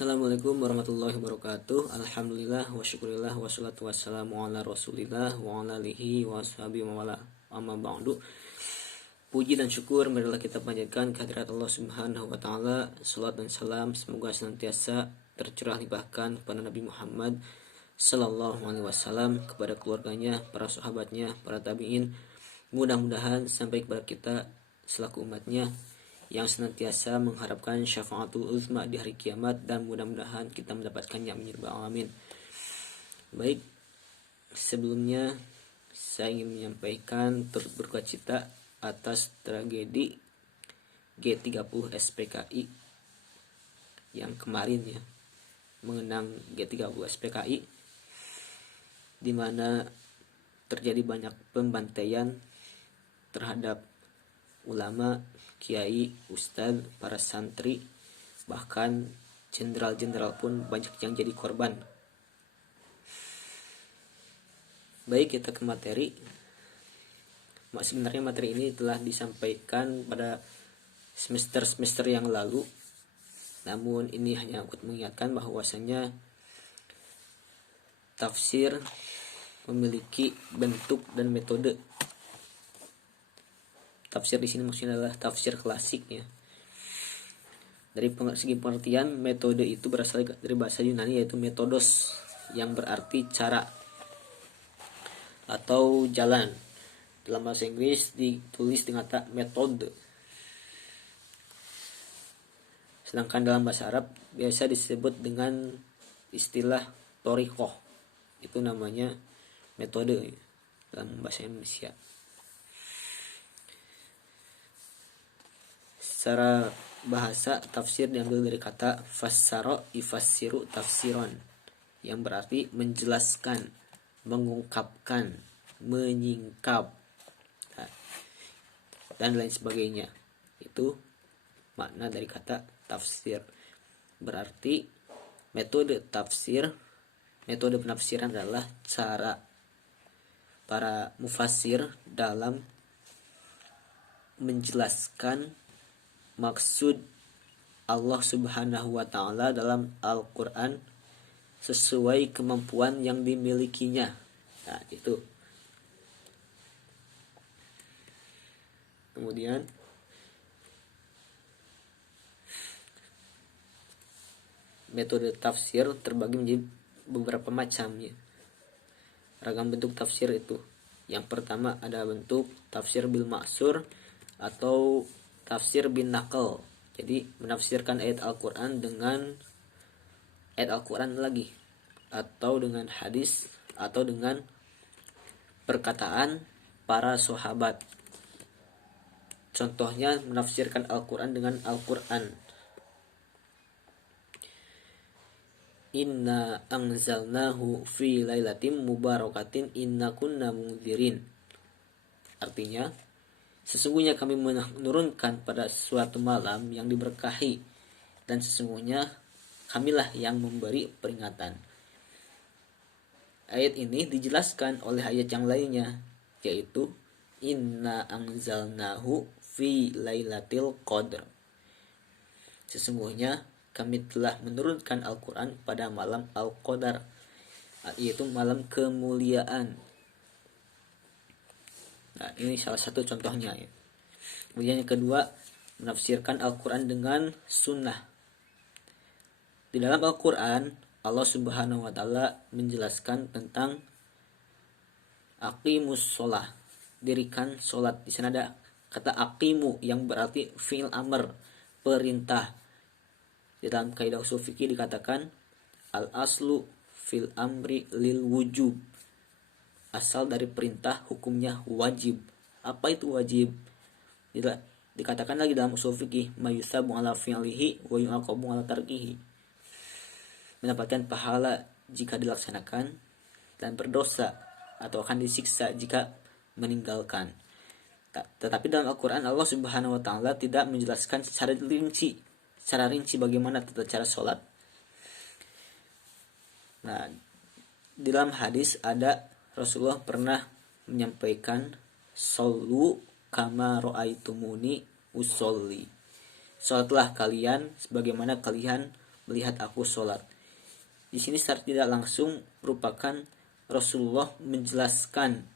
Assalamualaikum warahmatullahi wabarakatuh. Alhamdulillah wa syukurillah wassalatu wassalamu ala rasulillah wa ala alihi wa sahbihi wa wala amma ba'du. Puji dan syukur marilah kita panjatkan kehadirat Allah Subhanahu wa taala. Salat dan salam semoga senantiasa tercurah limpahkan kepada Nabi Muhammad sallallahu alaihi wasallam, kepada keluarganya, para sahabatnya, para tabi'in. Mudah-mudahan sampai kepada kita selaku umatnya yang senantiasa mengharapkan syafaatul uzma di hari kiamat, dan mudah-mudahan kita mendapatkannya amin ya rabbal alamin. Baik, sebelumnya saya ingin menyampaikan turut berduka cita atas tragedi G30 SPKI yang kemarin ya, mengenang G30 SPKI, di mana terjadi banyak pembantaian terhadap ulama, kiai, ustadz, para santri, bahkan jenderal-jenderal pun banyak yang jadi korban. Baik, kita ke materi. Sebenarnya materi ini telah disampaikan pada semester-semester yang lalu, namun ini hanya untuk mengingatkan bahwasanya tafsir memiliki bentuk dan metode. Tafsir di sini maksudnya adalah tafsir klasik ya. Dari segi pengertian, metode itu berasal dari bahasa Yunani, yaitu metodos, yang berarti cara atau jalan. Dalam bahasa Inggris ditulis dengan kata metode. Sedangkan dalam bahasa Arab biasa disebut dengan istilah thoriqoh. Itu namanya metode dalam bahasa Indonesia. Secara bahasa, tafsir diambil dari kata fassara yufassiru tafsiron, yang berarti menjelaskan, mengungkapkan, menyingkap, dan lain sebagainya. Itu makna dari kata tafsir. Berarti metode tafsir, metode penafsiran adalah cara para mufassir dalam menjelaskan maksud Allah Subhanahu wa taala dalam Al-Qur'an sesuai kemampuan yang dimilikinya. Nah, itu. Kemudian metode tafsir terbagi menjadi beberapa macam ya. Ragam bentuk tafsir itu. Yang pertama ada bentuk tafsir bil ma'sur atau tafsir bin naql. Jadi menafsirkan ayat Al-Quran dengan ayat Al-Quran lagi, atau dengan hadis, atau dengan perkataan para sahabat. Contohnya menafsirkan Al-Quran dengan Al-Quran. Inna anzalnahu fi lailatin mubarakatin inna kunna mundzirin. Artinya, sesungguhnya kami menurunkan pada suatu malam yang diberkahi, dan sesungguhnya kamilah yang memberi peringatan. Ayat ini dijelaskan oleh ayat yang lainnya, yaitu inna anzalnahu fi lailatul qadr. Sesungguhnya kami telah menurunkan Al-Quran pada malam Al-Qadar, yaitu malam kemuliaan. Nah, ini salah satu contohnya ya. Kemudian yang kedua, menafsirkan Al-Quran dengan sunnah. Di dalam Al-Quran, Allah Subhanahu wa taala menjelaskan tentang aqimus sholah, dirikan sholat. Di sana ada kata aqimu yang berarti fi'il amr, perintah. Di dalam kaidah ushul fikih dikatakan al-aslu fil amri lil wujub. Asal dari perintah hukumnya wajib. Apa itu wajib? Dikatakan lagi dalam ushul fikih mayusabu ala fi'lihi wa yu'aqabu ala tarkihi. Mendapatkan pahala jika dilaksanakan dan berdosa atau akan disiksa jika meninggalkan. Tetapi dalam Al-Quran Allah Subhanahu wa taala tidak menjelaskan secara rinci bagaimana tata cara sholat. Nah, di dalam hadis ada Rasulullah pernah menyampaikan shollu kama ra'aitumuni usolli. Sholatlah kalian sebagaimana kalian melihat aku sholat. Di sini secara tidak langsung merupakan Rasulullah menjelaskan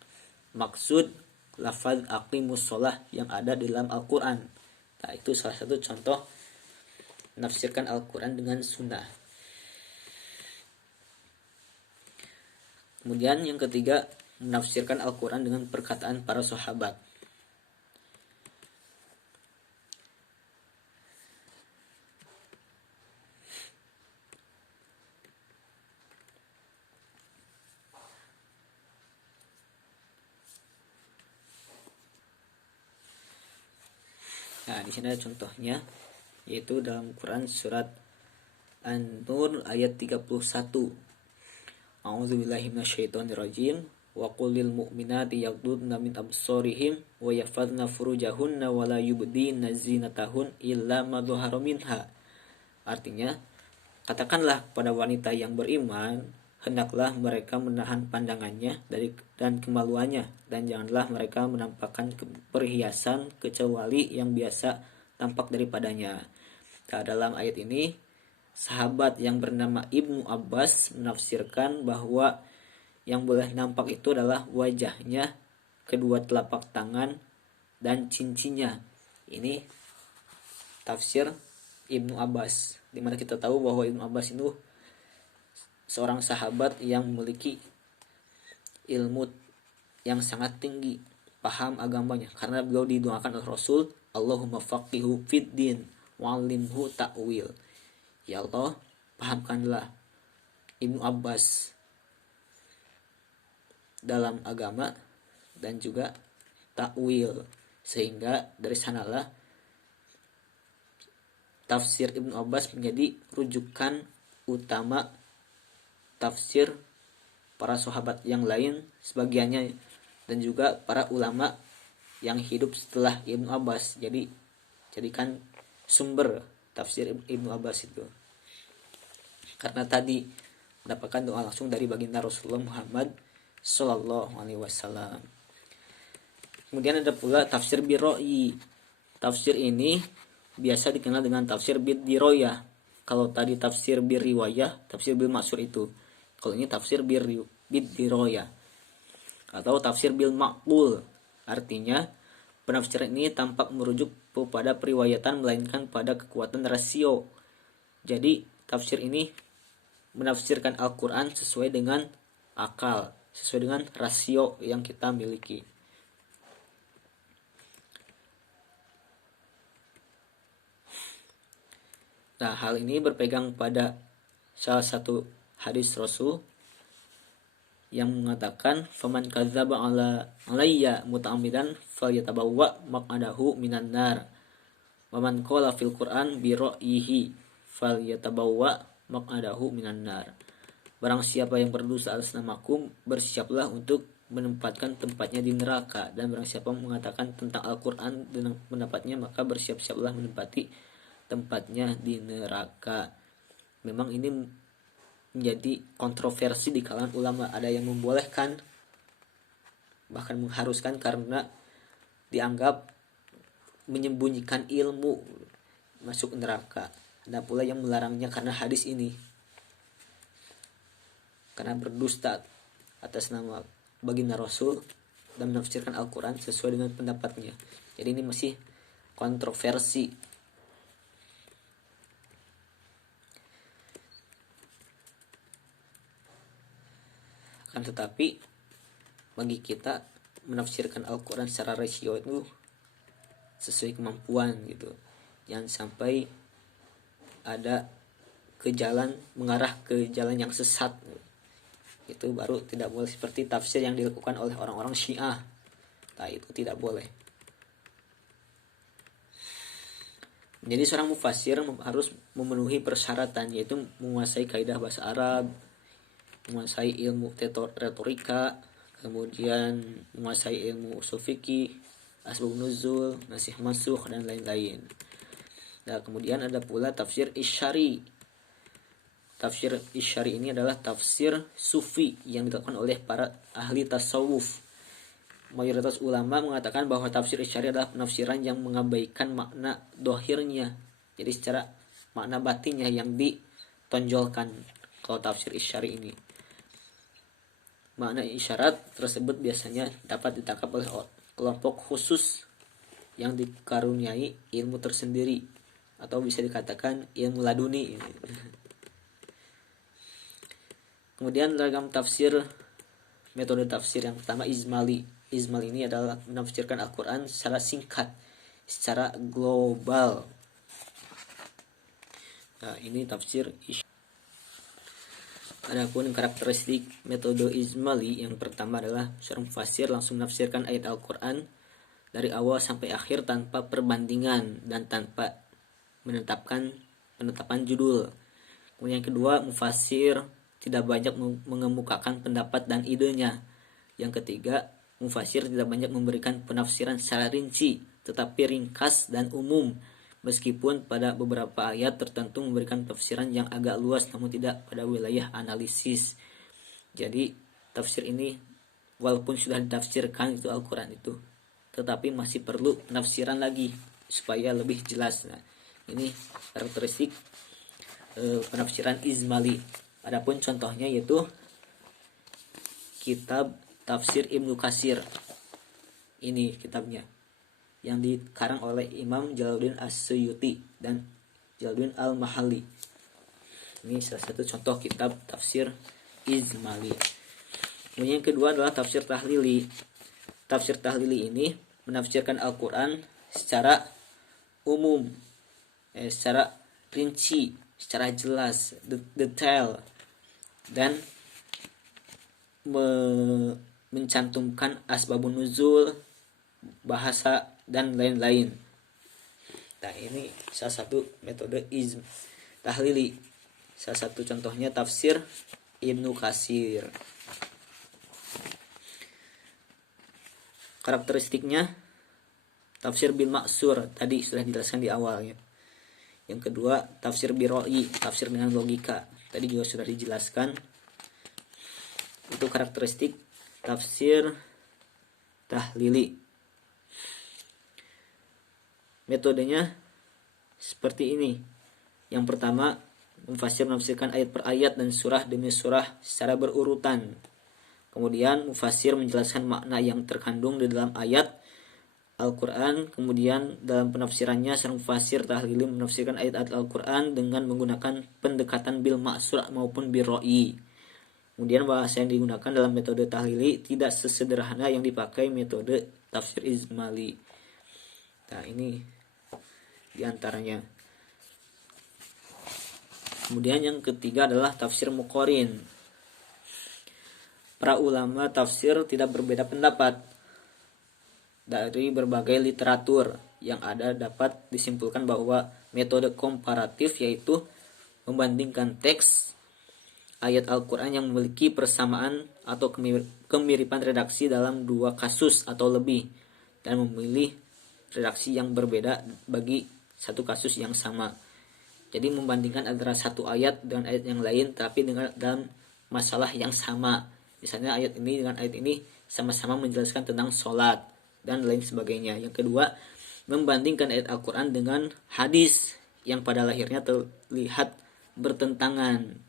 maksud lafaz aqimus sholah yang ada di dalam Al-Quran. Nah, itu salah satu contoh menafsirkan Al-Quran dengan sunnah. Kemudian yang ketiga, menafsirkan Al-Quran dengan perkataan para sahabat. Nah, di sini ada contohnya, yaitu dalam Quran surat An-Nur ayat 31. A'udzubillahi minasyaitonirrajim. Wa qulil mu'minati yaghdudna min absarihim wa yahfazna furujahunna wa la yubdina zinatahun illa ma dhahara minha. Artinya, katakanlah kepada wanita yang beriman, hendaklah mereka menahan pandangannya dan kemaluannya, dan janganlah mereka menampakkan perhiasan kecuali yang biasa tampak daripadanya. Nah, dalam ayat ini, sahabat yang bernama Ibnu Abbas menafsirkan bahwa yang boleh nampak itu adalah wajahnya, kedua telapak tangan, dan cincinnya. Ini tafsir Ibnu Abbas, dimana kita tahu bahwa Ibnu Abbas itu seorang sahabat yang memiliki ilmu yang sangat tinggi, paham agamanya, karena beliau didoakan oleh Rasul, Allahumma faqihu fid din wa'allimhu ta'wil. Ya Allah, pahamkanlah Ibnu Abbas dalam agama dan juga ta'wil, sehingga dari sanalah tafsir Ibnu Abbas menjadi rujukan utama tafsir para sahabat yang lain sebagiannya, dan juga para ulama yang hidup setelah Ibnu Abbas. Jadi jadikan sumber tafsir Ibnu Abbas itu, karena tadi mendapatkan doa langsung dari baginda Rasulullah Muhammad Sallallahu Alaihi Wasallam. Kemudian ada pula tafsir birroi. Tafsir ini biasa dikenal dengan tafsir bidiroyah. Kalau tadi tafsir birriwayah, tafsir bil maksur itu. Kalau ini tafsir bidiroyah atau tafsir bil maqbul. Artinya penafsiran ini tampak merujuk kepada periwayatan melainkan pada kekuatan rasio. Jadi tafsir ini menafsirkan Al-Quran sesuai dengan akal, sesuai dengan rasio yang kita miliki. Nah, hal ini berpegang pada salah satu hadis Rasul yang mengatakan, faman kadzdzaba alayya muta'ammidan falyatabawwa maq'adahu minan nar. Wa man qala fil Qur'an bi ra'yihi falyatabawwa maq'adahu minan nar. Barang siapa yang berdusta atas namaku, bersiaplah untuk menempatkan tempatnya di neraka. Dan barang siapa mengatakan tentang Al-Quran dengan pendapatnya, maka bersiap-siaplah menempati tempatnya di neraka. Memang ini menjadi kontroversi di kalangan ulama. Ada yang membolehkan, bahkan mengharuskan karena dianggap menyembunyikan ilmu, masuk neraka. Ada pula yang melarangnya karena hadis ini, karena berdusta atas nama baginda Rasul dan menafsirkan Al-Quran sesuai dengan pendapatnya. Jadi ini masih kontroversi. Akan tetapi bagi kita menafsirkan Al-Quran secara rasio itu sesuai kemampuan gitu. Jangan sampai ada mengarah ke jalan yang sesat. Itu baru tidak boleh, seperti tafsir yang dilakukan oleh orang-orang Syiah. Nah, itu tidak boleh. Jadi seorang mufassir harus memenuhi persyaratan, yaitu menguasai kaidah bahasa Arab, menguasai ilmu retorika, kemudian menguasai ilmu ushul fikih, asbabun nuzul, nasih mansukh, dan lain-lain. Nah, kemudian ada pula tafsir isyari. Tafsir isyari ini adalah tafsir sufi yang dilakukan oleh para ahli tasawuf. Mayoritas ulama mengatakan bahwa tafsir isyari adalah penafsiran yang mengabaikan makna dohirnya. Jadi secara makna batinnya yang tonjolkan kalau tafsir isyari ini. Makna isyarat tersebut biasanya dapat ditangkap oleh kelompok khusus yang dikaruniai ilmu tersendiri, atau bisa dikatakan ilmu laduni. Kemudian dalam metode tafsir yang pertama Izmali. Izmali ini adalah menafsirkan Al-Quran secara singkat, secara global. Nah, ini tafsir isyari. Adapun karakteristik metode Izmali yang pertama adalah seorang mufassir langsung menafsirkan ayat Al-Quran dari awal sampai akhir tanpa perbandingan dan tanpa penetapan judul. Kemudian yang kedua, mufassir tidak banyak mengemukakan pendapat dan idenya. Yang ketiga, mufassir tidak banyak memberikan penafsiran secara rinci, tetapi ringkas dan umum, meskipun pada beberapa ayat tertentu memberikan tafsiran yang agak luas namun tidak pada wilayah analisis. Jadi tafsir ini walaupun sudah ditafsirkan itu Al-Quran itu, tetapi masih perlu penafsiran lagi supaya lebih jelas. Nah, ini karakteristik penafsiran Izmali. Adapun contohnya yaitu kitab Tafsir Ibnu Katsir. Ini kitabnya yang dikarang oleh Imam Jalaluddin As-Suyuti dan Jalaluddin Al-Mahalli. Ini salah satu contoh kitab tafsir Izmali. Kemudian yang kedua adalah tafsir tahlili. Tafsir tahlili ini menafsirkan Al-Quran secara umum, secara rinci, secara jelas, detail, dan mencantumkan asbabun nuzul, bahasa, dan lain-lain. Nah, ini salah satu metode tahlili. Salah satu contohnya tafsir Ibnu Katsir. Karakteristiknya tafsir bil maksur, tadi sudah dijelaskan di awal ya. Yang kedua, tafsir biroi, tafsir dengan logika, tadi juga sudah dijelaskan. Itu karakteristik tafsir tahlili. Metodenya seperti ini. Yang pertama, mufassir menafsirkan ayat per ayat dan surah demi surah secara berurutan. Kemudian mufassir menjelaskan makna yang terkandung di dalam ayat Al-Quran. Kemudian dalam penafsirannya sang mufassir tahlili menafsirkan ayat-ayat Al-Quran dengan menggunakan pendekatan bil maksur maupun bil ro'i. Kemudian bahasa yang digunakan dalam metode tahlili tidak sesederhana yang dipakai metode tafsir Izmali. Nah, ini diantaranya. Kemudian yang ketiga adalah tafsir muqarin. Para ulama tafsir tidak berbeda pendapat. Dari berbagai literatur yang ada dapat disimpulkan bahwa metode komparatif yaitu membandingkan teks ayat Al-Quran yang memiliki persamaan atau kemiripan redaksi dalam dua kasus atau lebih, dan memilih redaksi yang berbeda bagi satu kasus yang sama. Jadi membandingkan antara satu ayat dengan ayat yang lain tapi dalam masalah yang sama. Misalnya ayat ini dengan ayat ini sama-sama menjelaskan tentang sholat dan lain sebagainya. Yang kedua, membandingkan ayat Al-Quran dengan hadis yang pada lahirnya terlihat bertentangan.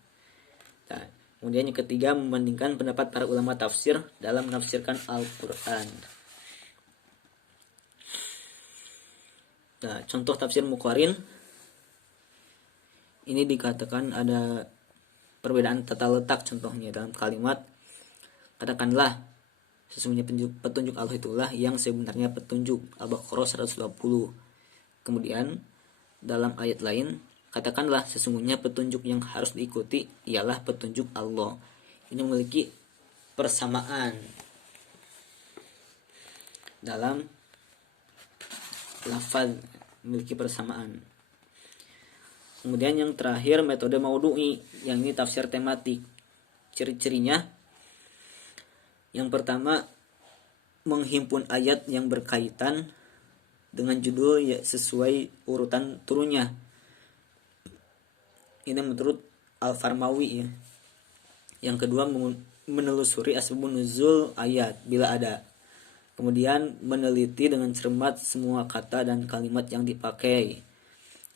Nah, kemudian yang ketiga, membandingkan pendapat para ulama tafsir dalam menafsirkan Al-Quran. Nah, contoh tafsir muqarin ini dikatakan ada perbedaan tata letak. Contohnya dalam kalimat, katakanlah sesungguhnya petunjuk Allah itulah yang sebenarnya petunjuk, Al-Baqarah 120. Kemudian dalam ayat lain, katakanlah sesungguhnya petunjuk yang harus diikuti ialah petunjuk Allah. Ini memiliki persamaan dalam lafaz, memiliki persamaan. Kemudian yang terakhir metode maudu'i, yang ini tafsir tematik. Ciri-cirinya, yang pertama, menghimpun ayat yang berkaitan dengan judul sesuai urutan turunnya. Ini menurut Al-Farmawi ya. Yang kedua, menelusuri asbabun nuzul ayat bila ada. Kemudian meneliti dengan cermat semua kata dan kalimat yang dipakai.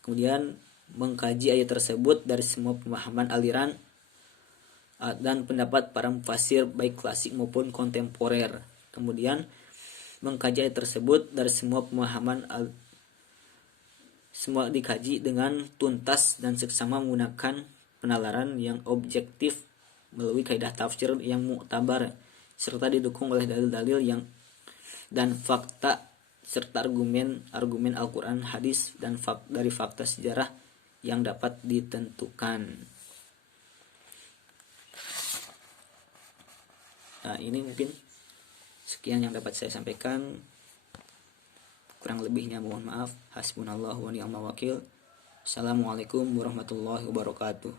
Kemudian mengkaji ayat tersebut dari semua pemahaman aliran dan pendapat para mufasir baik klasik maupun kontemporer. Kemudian mengkaji ayat tersebut dari semua pemahaman semua dikaji dengan tuntas dan seksama menggunakan penalaran yang objektif melalui kaidah tafsir yang muktabar serta didukung oleh dalil-dalil yang dan fakta serta argumen Al-Quran, hadis dan dari fakta sejarah yang dapat ditentukan. Nah, ini mungkin sekian yang dapat saya sampaikan. Kurang lebihnya mohon maaf. Hasbunallahu wa ni'mal wakil. Assalamualaikum warahmatullahi wabarakatuh.